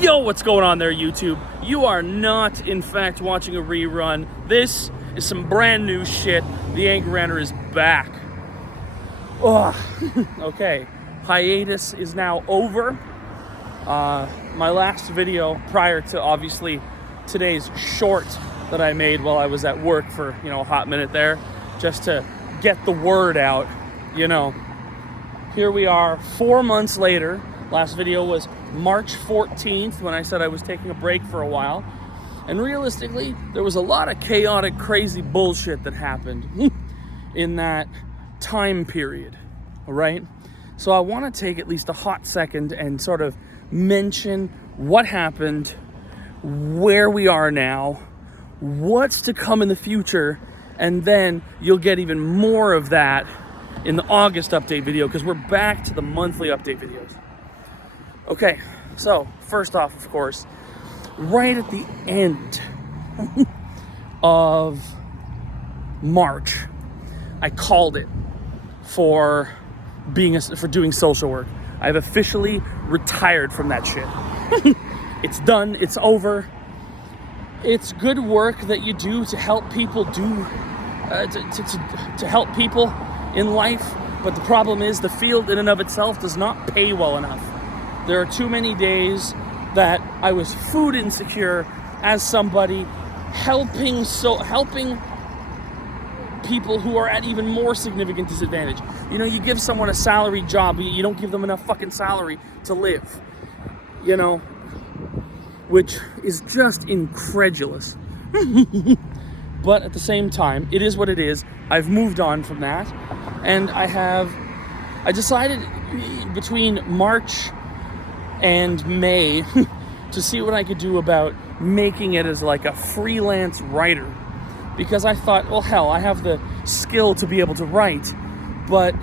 Yo, what's going on there, YouTube? You are not, in fact, watching a rerun. This is some brand new shit. The Angry Ranter is back. Oh, okay. Hiatus is now over. My last video, prior to obviously today's short that I made while I was at work for, a hot minute there, just to get the word out, Here we are, 4 months later. Last video was March 14th when I said I was taking a break for a while. And realistically, there was a lot of chaotic, crazy bullshit that happened in that time period, all right? So I want to take at least a hot second and sort of mention what happened, where we are now, what's to come in the future, and then you'll get even more of that in the August update video because we're back to the monthly update videos. Okay, so first off, of course, right at the end of March, I called it for doing social work. I've officially retired from that shit. It's done, it's over. It's good work that you do to help people to help people in life, but the problem is the field in and of itself does not pay well enough. There are too many days that I was food insecure as somebody helping people who are at even more significant disadvantage. You give someone a salaried job, but you don't give them enough fucking salary to live. Which is just incredulous. But at the same time, it is what it is. I've moved on from that. And I decided between March and May to see what I could do about making it as like a freelance writer. Because I thought, well, hell, I have the skill to be able to write, but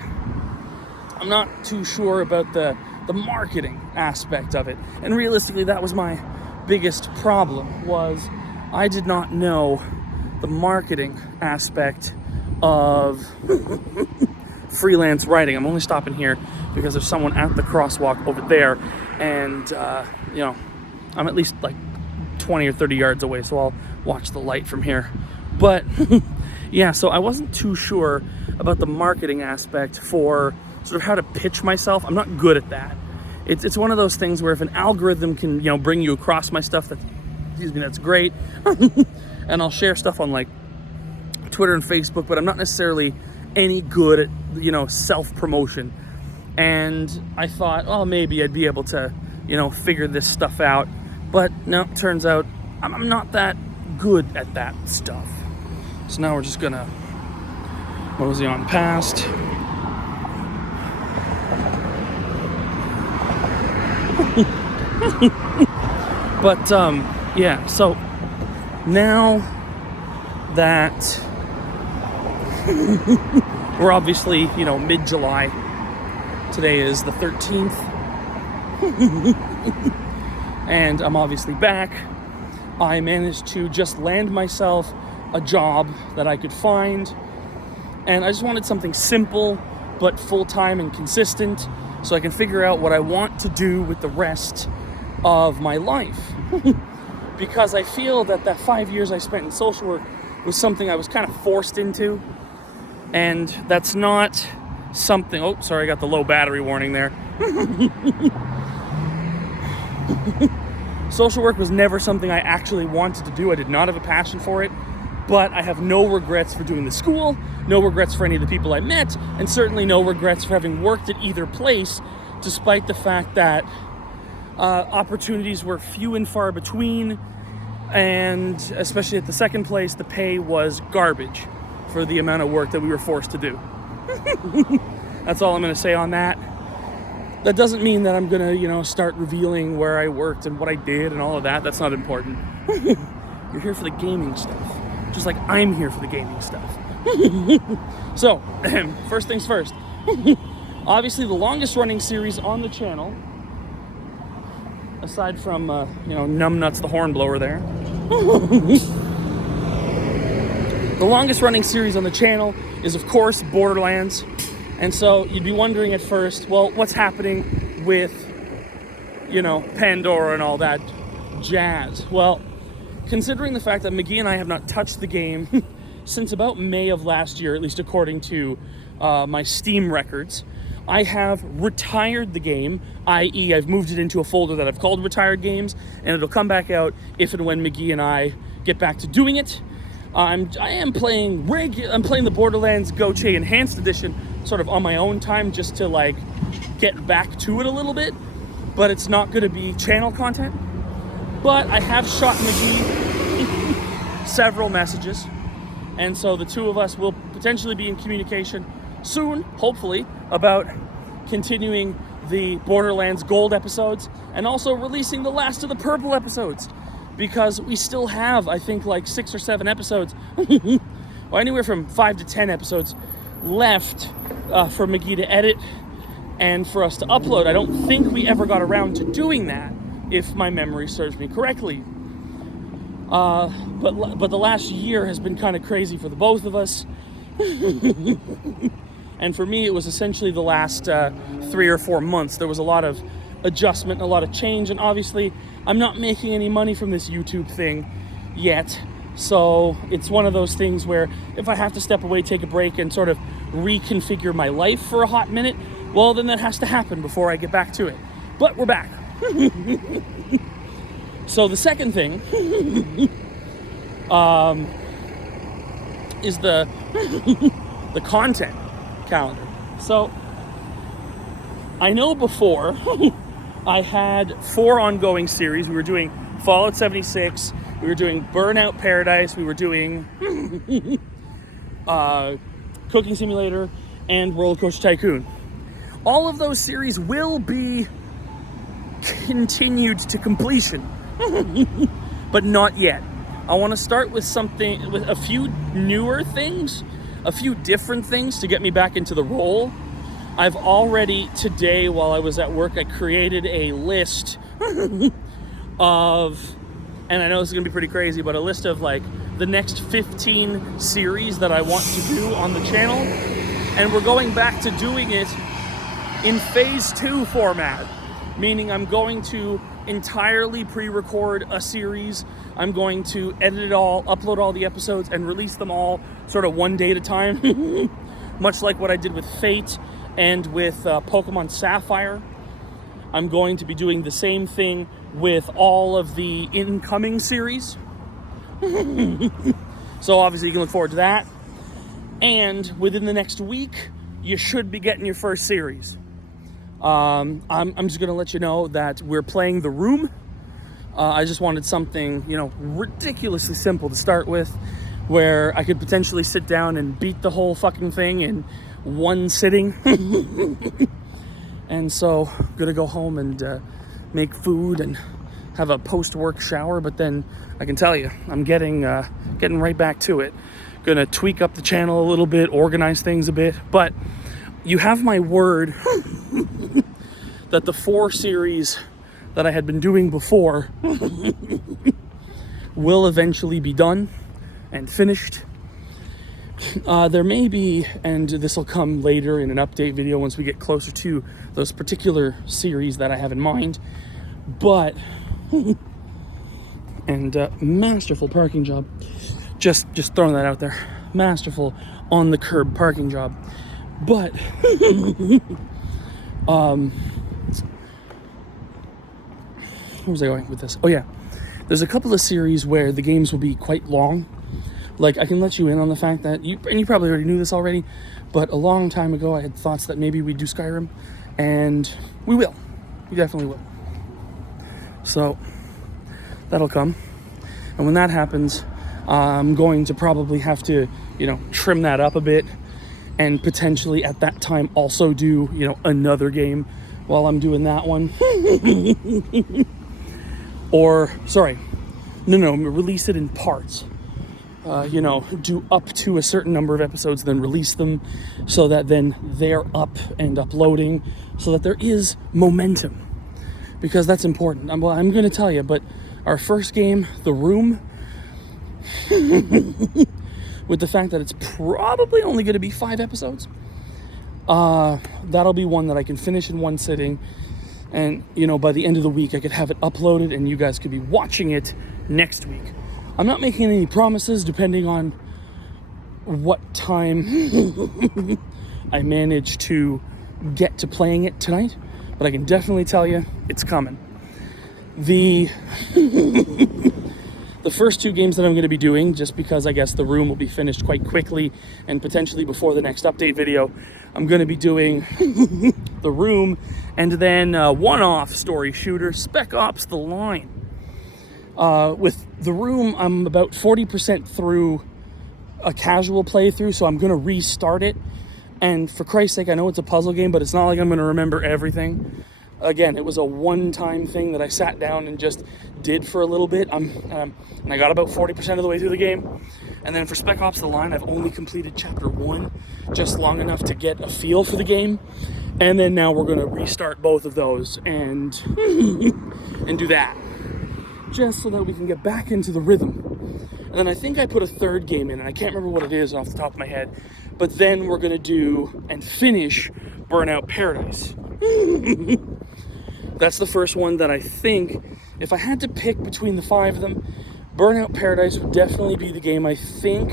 I'm not too sure about the marketing aspect of it. And realistically, that was my biggest problem, was I did not know the marketing aspect of freelance writing. I'm only stopping here because there's someone at the crosswalk over there, and I'm at least like 20 or 30 yards away, so I'll watch the light from here. But yeah, so I wasn't too sure about the marketing aspect for sort of how to pitch myself. I'm not good at that. It's one of those things where if an algorithm can bring you across my stuff, that's great. And I'll share stuff on like Twitter and Facebook, but I'm not necessarily any good at self-promotion. And I thought, oh, maybe I'd be able to figure this stuff out. But no, turns out I'm not that good at that stuff. So now we're just gonna mosey on past. But yeah, so now that we're obviously mid-July, today is the 13th, and I'm obviously back. I managed to just land myself a job that I could find, and I just wanted something simple but full-time and consistent so I can figure out what I want to do with the rest of my life. Because I feel that 5 years I spent in social work was something I was kind of forced into, and that's not something... Oh, sorry, I got the low battery warning there. Social work was never something I actually wanted to do. I did not have a passion for it, but I have no regrets for doing the school, no regrets for any of the people I met, and certainly no regrets for having worked at either place, despite the fact that opportunities were few and far between, and especially at the second place, the pay was garbage for the amount of work that we were forced to do. That's all I'm going to say on that. That doesn't mean that I'm going to, start revealing where I worked and what I did and all of that. That's not important. You're here for the gaming stuff. Just like I'm here for the gaming stuff. So, first things first. Obviously, the longest running series on the channel, aside from, Numbnuts the Hornblower there. The longest running series on the channel is, of course, Borderlands. And so you'd be wondering at first, well, what's happening with, Pandora and all that jazz. Well, considering the fact that McGee and I have not touched the game since about May of last year, at least according to my Steam records, I have retired the game, i.e. I've moved it into a folder that I've called Retired Games, and it'll come back out if and when McGee and I get back to doing it. I am playing the Borderlands Goche Enhanced Edition sort of on my own time, just to like get back to it a little bit, but it's not going to be channel content. But I have shot McGee several messages, and so the two of us will potentially be in communication soon, hopefully, about continuing the Borderlands Gold episodes and also releasing the last of the Purple episodes, because we still have, I think, like 6 or 7 episodes, or anywhere from 5 to 10 episodes left for McGee to edit and for us to upload. I don't think we ever got around to doing that, if my memory serves me correctly. But the last year has been kind of crazy for the both of us. And for me, it was essentially the last 3 or 4 months. There was a lot of adjustment, a lot of change, and obviously I'm not making any money from this YouTube thing yet. So it's one of those things where if I have to step away, take a break, and sort of reconfigure my life for a hot minute, well, then that has to happen before I get back to it. But we're back. So the second thing is the content calendar. So I know before I had 4 ongoing series. We were doing Fallout 76, we were doing Burnout Paradise, we were doing Cooking Simulator, and Roller Coaster Tycoon. All of those series will be continued to completion, but not yet. I want to start with a few newer things, a few different things to get me back into the role. I've already today, while I was at work, I created a list of, and I know this is going to be pretty crazy, but a list of like the next 15 series that I want to do on the channel. And we're going back to doing it in phase 2 format, meaning I'm going to entirely pre-record a series. I'm going to edit it all, upload all the episodes, and release them all sort of one day at a time, much like what I did with Fate and with Pokemon Sapphire. I'm going to be doing the same thing with all of the incoming series. So obviously you can look forward to that. And within the next week, you should be getting your first series. I'm just going to let you know that we're playing The Room. I just wanted something, ridiculously simple to start with, where I could potentially sit down and beat the whole fucking thing in one sitting. And so I'm going to go home and make food and have a post-work shower, but then I can tell you, I'm getting right back to it. Going to tweak up the channel a little bit, organize things a bit, but you have my word that the 4 series that I had been doing before will eventually be done and finished. There may be, and this will come later in an update video once we get closer to those particular series that I have in mind, but and masterful parking job. Just throwing that out there. Masterful on the curb parking job. But where was I going with this? Oh yeah, there's a couple of series where the games will be quite long. Like, I can let you in on the fact that you probably already knew this already, but a long time ago I had thoughts that maybe we'd do Skyrim, and we will. We definitely will. So that'll come, and when that happens, I'm going to probably have to, trim that up a bit, and potentially at that time also do, another game while I'm doing that one. Release it in parts. Do up to a certain number of episodes, then release them so that then they're up and uploading so that there is momentum, because that's important. I'm going to tell you, but our first game, The Room, with the fact that it's probably only going to be 5 episodes, that'll be one that I can finish in one sitting, And, you know, by the end of the week, I could have it uploaded and you guys could be watching it next week. I'm not making any promises depending on what time I manage to get to playing it tonight, but I can definitely tell you it's coming. The first 2 games that I'm going to be doing, just because I guess the room will be finished quite quickly and potentially before the next update video, I'm going to be doing the room and then one-off story shooter, Spec Ops: The Line. With the room, I'm about 40% through a casual playthrough, so I'm going to restart it. And for Christ's sake, I know it's a puzzle game, but it's not like I'm going to remember everything. Again, it was a one-time thing that I sat down and just did for a little bit. And I got about 40% of the way through the game. And then for Spec Ops: The Line, I've only completed Chapter 1, just long enough to get a feel for the game. And then now we're going to restart both of those and do that, just so that we can get back into the rhythm. And then I think I put a 3rd game in, and I can't remember what it is off the top of my head. But then we're going to do and finish Burnout Paradise. That's the first one that I think, if I had to pick between the 5 of them, Burnout Paradise would definitely be the game I think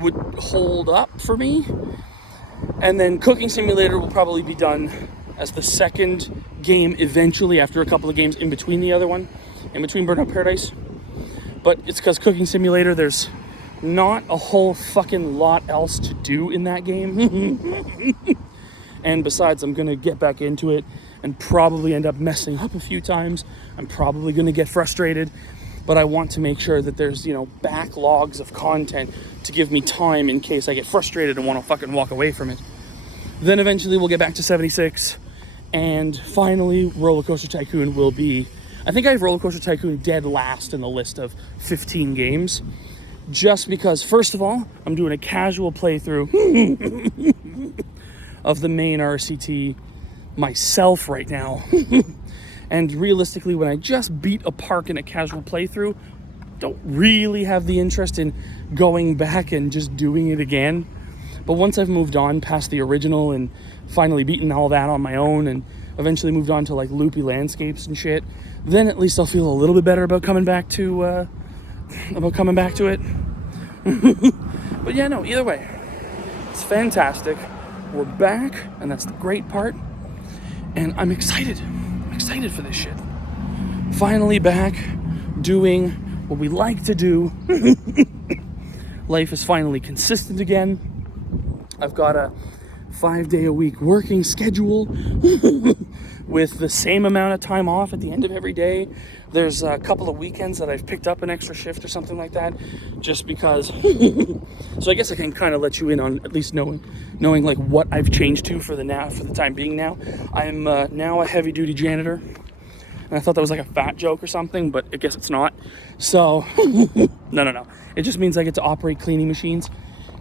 would hold up for me. And then Cooking Simulator will probably be done as the 2nd game eventually, after a couple of games in between the other one, in between Burnout Paradise. But it's because Cooking Simulator, there's not a whole fucking lot else to do in that game. And besides, I'm going to get back into it and probably end up messing up a few times. I'm probably going to get frustrated. But I want to make sure that there's, you know, backlogs of content to give me time in case I get frustrated and want to fucking walk away from it. Then eventually we'll get back to 76. And finally, Roller Coaster Tycoon will be... I think I have Roller Coaster Tycoon dead last in the list of 15 games. Just because, first of all, I'm doing a casual playthrough of the main RCT myself right now. And realistically, when I just beat a park in a casual playthrough, don't really have the interest in going back and just doing it again. But once I've moved on past the original and finally beaten all that on my own and eventually moved on to like loopy landscapes and shit, then at least I'll feel a little bit better about coming back to it. But yeah, no, either way, it's fantastic. We're back, and that's the great part. And I'm excited. I'm excited for this shit. Finally back doing what we like to do. Life is finally consistent again. I've got a 5-day-a-week working schedule with the same amount of time off at the end of every day. There's a couple of weekends that I've picked up an extra shift or something like that, just because. So I guess I can kind of let you in on at least knowing like what I've changed to for the time being. Now I'm now a heavy-duty janitor, and I thought that was like a fat joke or something, but I guess it's not. So no. It just means I get to operate cleaning machines.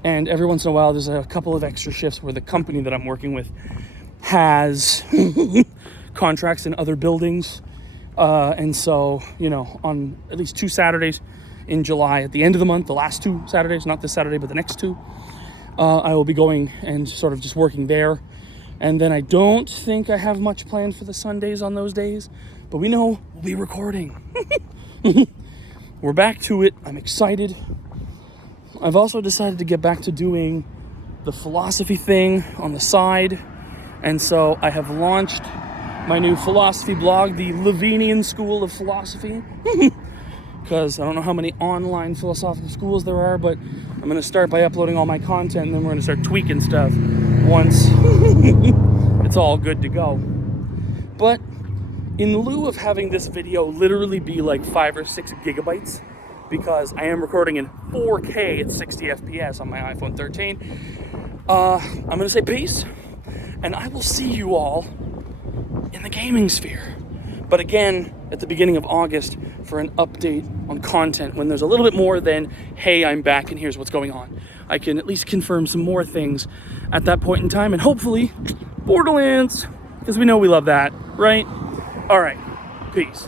And every once in a while, there's a couple of extra shifts where the company that I'm working with has contracts in other buildings. And so, you know, on at least 2 Saturdays in July, at the end of the month, the last 2 Saturdays, not this Saturday, but the next 2, I will be going and sort of just working there. And then I don't think I have much planned for the Sundays on those days, but we know we'll be recording. We're back to it. I'm excited. I've also decided to get back to doing the philosophy thing on the side. And so I have launched my new philosophy blog, the Levinian School of Philosophy. Because I don't know how many online philosophical schools there are, but I'm going to start by uploading all my content, and then we're going to start tweaking stuff once it's all good to go. But in lieu of having this video literally be like 5 or 6 gigabytes, because I am recording in 4K at 60 FPS on my iPhone 13, I'm going to say peace, and I will see you all in the gaming sphere. But again, at the beginning of August for an update on content when there's a little bit more than, hey, I'm back and here's what's going on. I can at least confirm some more things at that point in time, and hopefully Borderlands, because we know we love that, right? All right, peace.